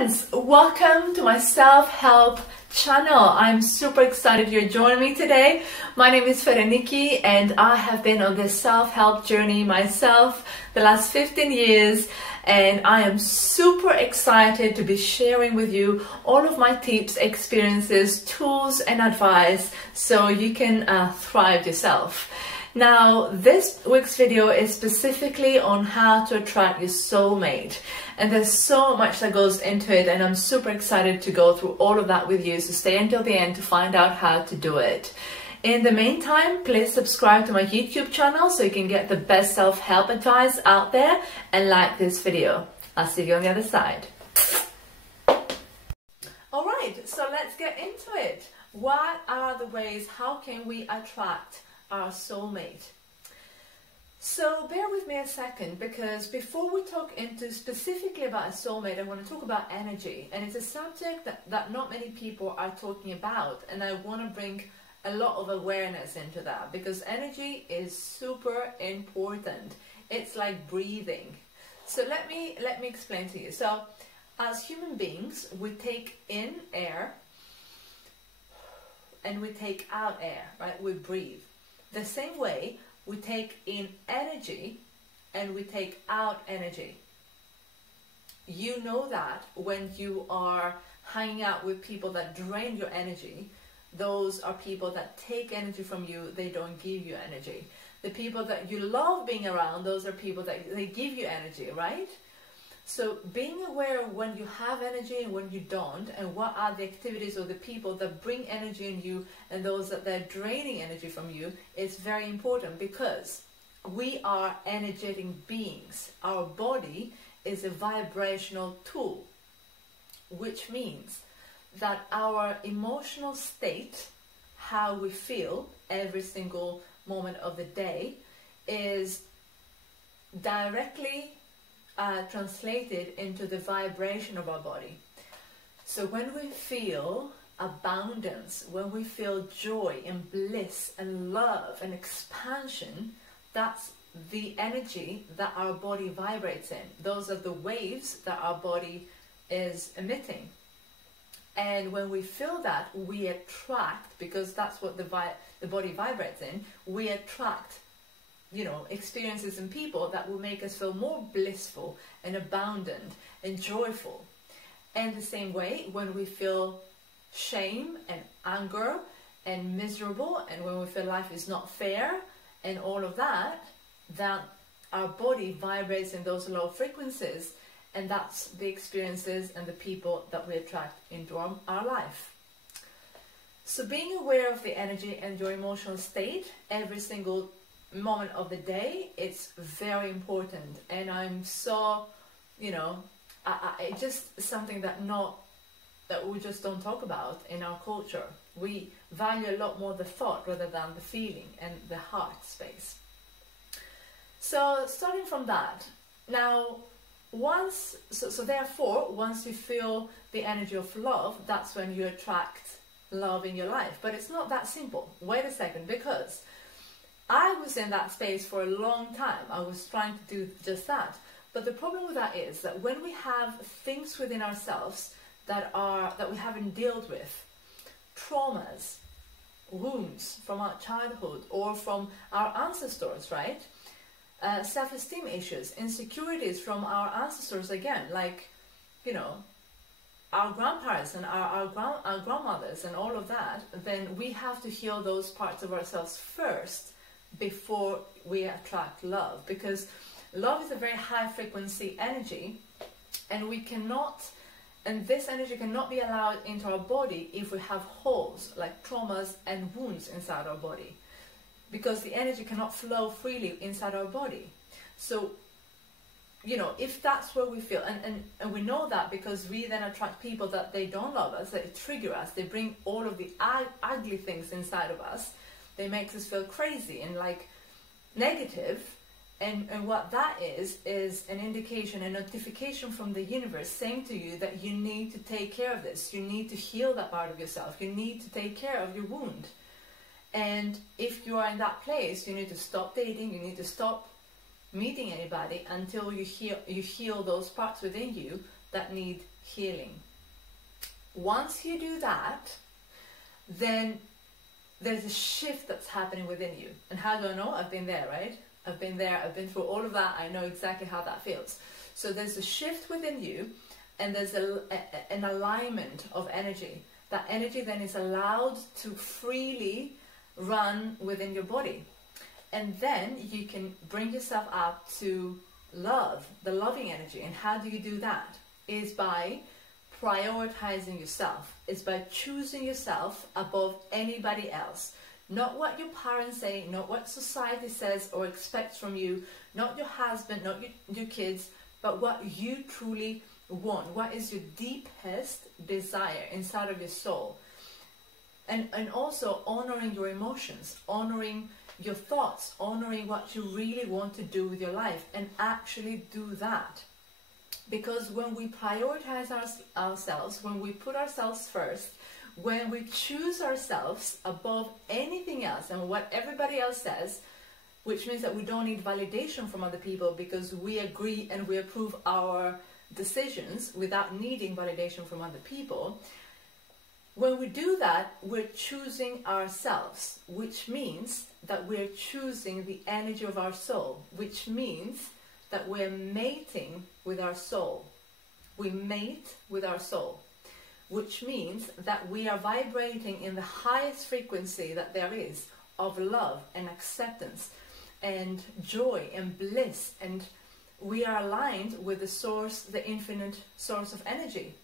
friends, welcome to my self-help channel. I'm super excited you're joining me today. My name is Fereniki and I have been on this self-help journey myself the last 15 years, and I am super excited to be sharing with you all of my tips, experiences, tools and advice so you can thrive yourself. Now, this week's video is specifically on how to attract your soulmate, and there's so much that goes into it, and I'm super excited to go through all of that with you, so stay until the end to find out how to do it. In the meantime, please subscribe to my YouTube channel so you can get the best self-help advice out there, and like this video. I'll see you on the other side. Alright, so let's get into it. What are the ways, how can we attract our soulmate? So bear with me a second, because before we talk into specifically about a soulmate, I want to talk about energy, and it's a subject that not many people are talking about, and I want to bring a lot of awareness into that, because energy is super important. It's like breathing. So let me explain to you. So as human beings, we take in air and we take out air, right? We breathe. The same way we take in energy and we take out energy. You know that when you are hanging out with people that drain your energy, those are people that take energy from you, they don't give you energy. The people that you love being around, those are people that they give you energy, right? So being aware of when you have energy and when you don't, and what are the activities or the people that bring energy in you and those that they're draining energy from you is very important, because we are energetic beings. Our body is a vibrational tool, which means that our emotional state, how we feel every single moment of the day, is directly translated into the vibration of our body. So when we feel abundance, when we feel joy and bliss and love and expansion, that's the energy that our body vibrates in. Those are the waves that our body is emitting. And when we feel that, we attract, because that's what the body vibrates in, we attract, you know, experiences and people that will make us feel more blissful and abundant and joyful. And the same way, when we feel shame and anger and miserable, and when we feel life is not fair and all of that, that our body vibrates in those low frequencies, and that's the experiences and the people that we attract into our life. So being aware of the energy and your emotional state every single moment of the day, it's very important. And I'm so, you know, it's just something that we just don't talk about in our culture. We value a lot more the thought rather than the feeling and the heart space. So starting from that, now therefore once you feel the energy of love, that's when you attract love in your life. But it's not that simple. Wait a second, because I was in that space for a long time. I was trying to do just that. But the problem with that is that when we have things within ourselves that we haven't dealt with, traumas, wounds from our childhood or from our ancestors, right? Self-esteem issues, insecurities from our ancestors again, like, you know, our grandparents and our grandmothers and all of that, then we have to heal those parts of ourselves first before we attract love, because love is a very high frequency energy, and this energy cannot be allowed into our body if we have holes like traumas and wounds inside our body, because the energy cannot flow freely inside our body. So, you know, if that's where we feel, and we know that because we then attract people that they don't love us, they trigger us, they bring all of the ugly things inside of us. They make us feel crazy and like negative, and what that is an indication, a notification from the universe saying to you that you need to take care of this. You need to heal that part of yourself. You need to take care of your wound. And if you are in that place, you need to stop dating. You need to stop meeting anybody until you heal those parts within you that need healing. Once you do that, then there's a shift that's happening within you. And how do I know? I've been there, right? I've been there, I've been through all of that, I know exactly how that feels. So there's a shift within you, and there's an alignment of energy. That energy then is allowed to freely run within your body. And then you can bring yourself up to love, the loving energy. And how do you do that? Is by prioritizing yourself. It's by choosing yourself above anybody else. Not what your parents say, not what society says or expects from you, not your husband, not your kids, but what you truly want. What is your deepest desire inside of your soul? And also honoring your emotions, honoring your thoughts, honoring what you really want to do with your life, and actually do that. Because when we prioritize ourselves, when we put ourselves first, when we choose ourselves above anything else and what everybody else says, which means that we don't need validation from other people because we agree and we approve our decisions without needing validation from other people. When we do that, we're choosing ourselves, which means that we're choosing the energy of our soul, which means that we're mating with our soul. We mate with our soul, which means that we are vibrating in the highest frequency that there is of love and acceptance and joy and bliss, and we are aligned with the source, the infinite source of energy,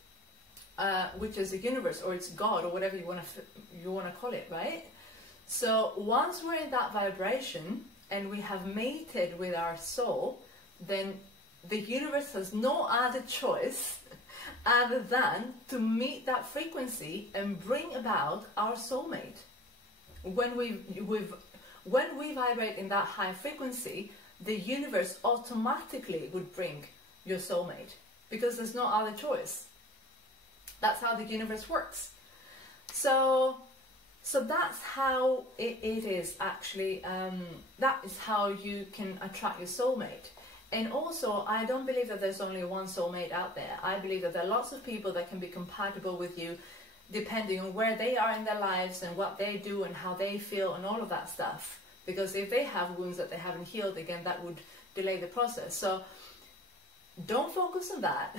which is the universe, or it's God, or whatever you want to call it, right? So once we're in that vibration and we have mated with our soul, then the universe has no other choice other than to meet that frequency and bring about our soulmate. When we vibrate in that high frequency, the universe automatically would bring your soulmate, because there's no other choice. That's how the universe works. So that's how it is actually. That is how you can attract your soulmate. And also, I don't believe that there's only one soulmate out there. I believe that there are lots of people that can be compatible with you, depending on where they are in their lives and what they do and how they feel and all of that stuff. Because if they have wounds that they haven't healed, again, that would delay the process. So don't focus on that.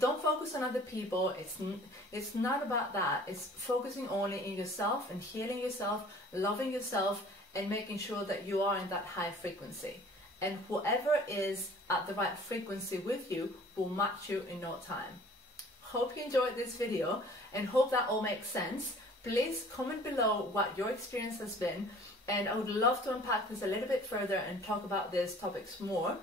Don't focus on other people. It's not about that. It's focusing only in yourself and healing yourself, loving yourself, and making sure that you are in that high frequency. And whoever is at the right frequency with you will match you in no time. Hope you enjoyed this video and hope that all makes sense. Please comment below what your experience has been, and I would love to unpack this a little bit further and talk about these topics more.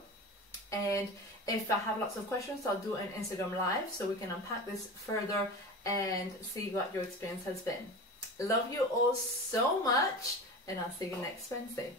And if I have lots of questions, I'll do an Instagram live so we can unpack this further and see what your experience has been. Love you all so much, and I'll see you next Wednesday.